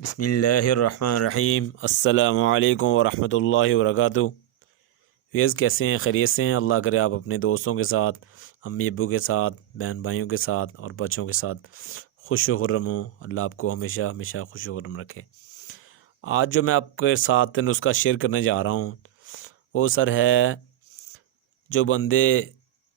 بسم اللہ الرحمن الرحیم۔ السلام علیکم ورحمۃ اللہ وبرکاتہ۔ ویز کیسے ہیں؟ خیریت سے ہیں؟ اللہ کرے آپ اپنے دوستوں کے ساتھ، امی ابو کے ساتھ، بہن بھائیوں کے ساتھ اور بچوں کے ساتھ خوش و خرم ہوں۔ اللہ آپ کو ہمیشہ ہمیشہ خوش و خرم رکھے۔ آج جو میں آپ کے ساتھ نسخہ شیئر کرنے جا رہا ہوں وہ سر ہے، جو بندے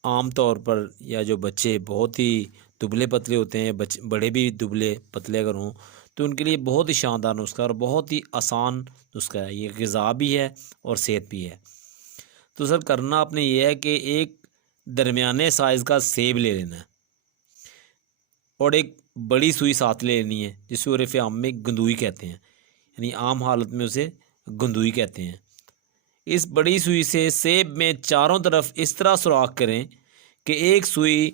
عام طور پر یا جو بچے بہت ہی دبلے پتلے ہوتے ہیں، بڑے بھی دبلے پتلے اگر ہوں تو ان کے لیے بہت ہی شاندار نسخہ اور بہت ہی آسان نسخہ ہے۔ یہ غذا بھی ہے اور صحت بھی ہے۔ تو سر کرنا آپ نے یہ ہے کہ ایک درمیانے سائز کا سیب لے لینا ہے اور ایک بڑی سوئی ساتھ لے لینی ہے، جس کو عرف عام میں گندوئی کہتے ہیں، یعنی عام حالت میں اسے گندوئی کہتے ہیں۔ اس بڑی سوئی سے سیب میں چاروں طرف اس طرح سوراخ کریں کہ ایک سوئی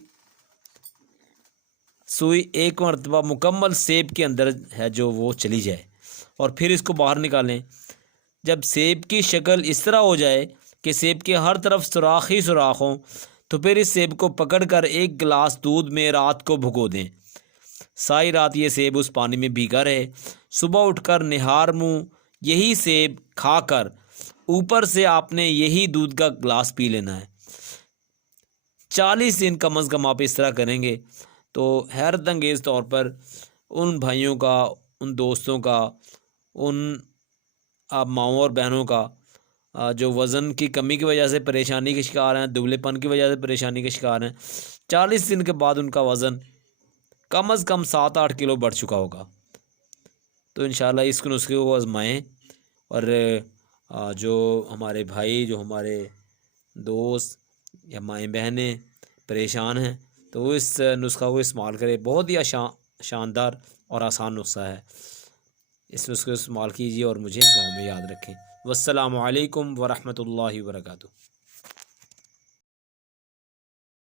ایک مرتبہ مکمل سیب کے اندر ہے جو وہ چلی جائے، اور پھر اس کو باہر نکالیں۔ جب سیب کی شکل اس طرح ہو جائے کہ سیب کے ہر طرف سوراخ ہی سوراخ ہوں تو پھر اس سیب کو پکڑ کر ایک گلاس دودھ میں رات کو بھگو دیں۔ ساری رات یہ سیب اس پانی میں بھیگا رہے۔ صبح اٹھ کر نہار منہ یہی سیب کھا کر اوپر سے آپ نے یہی دودھ کا گلاس پی لینا ہے۔ 40 دن کم از کم آپ اس طرح کریں گے تو حیرت انگیز طور پر ان بھائیوں کا، ان دوستوں کا، ان ماؤں اور بہنوں کا جو وزن کی کمی کی وجہ سے پریشانی کے شکار ہیں، دبلے پن کی وجہ سے پریشانی کے شکار ہیں، 40 دن کے بعد ان کا وزن کم از کم 7-8 کلو بڑھ چکا ہوگا۔ تو انشاءاللہ اس نسخے کو آزمائیں، اور جو ہمارے بھائی، جو ہمارے دوست یا مائیں بہنیں پریشان ہیں تو وہ اس نسخہ کو استعمال کرے۔ بہت ہی شاندار اور آسان نسخہ ہے۔ اس نسخے کو استعمال کیجیے اور مجھے دعاؤں میں یاد رکھیں۔ والسلام علیکم ورحمۃ اللہ وبرکاتہ۔